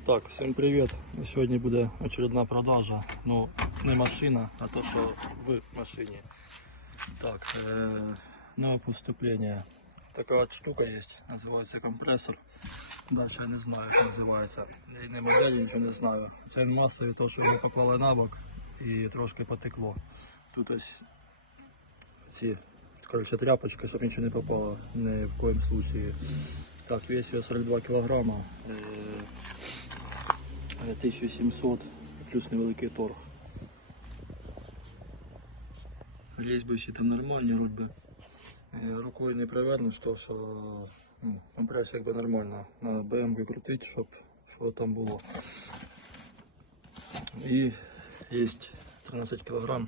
Так, всім привіт. Сьогодні буде очередна продажа. Ну, не машина, а то, що в машині. Так, э, новое поступление. Такая вот штука есть, называется компрессор. Дальше я не знаю, як називається. І не моделі, нічого не знаю. Це він масовий, то, що його поклали на бок і трошки потекло. Тут ось ці, коротше, тряпочка, щоб нічого не попало, ні в коєму случаї. Так, вес його 42 кілограма. Е, 1700 плюс невеликий торг. Різьби всі там нормальні, рудьби. Е, Рукою не привернеш, то що ну, компресія якби нормальна. На БМ крутить, щоб що там було. І є 13 кілограм.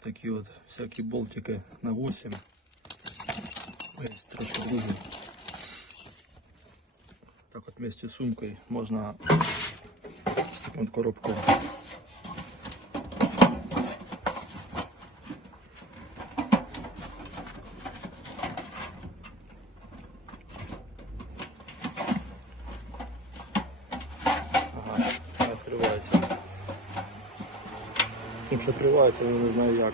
Такі от всякі болтики на 8. Ось трошки другі. Вместе можна з таким от коробкою. Ага, відкривається. Тим, що відкривається, я не знаю як.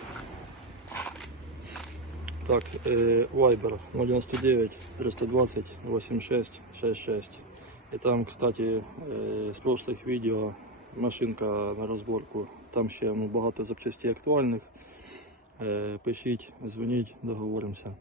Так, э, Viber 099 320 86 66. И там, кстати, э, з прошлих відео машинка на розборку. Там ще ну, багато запчастей актуальних. Е, Пишіть, дзвоніть, договоримося.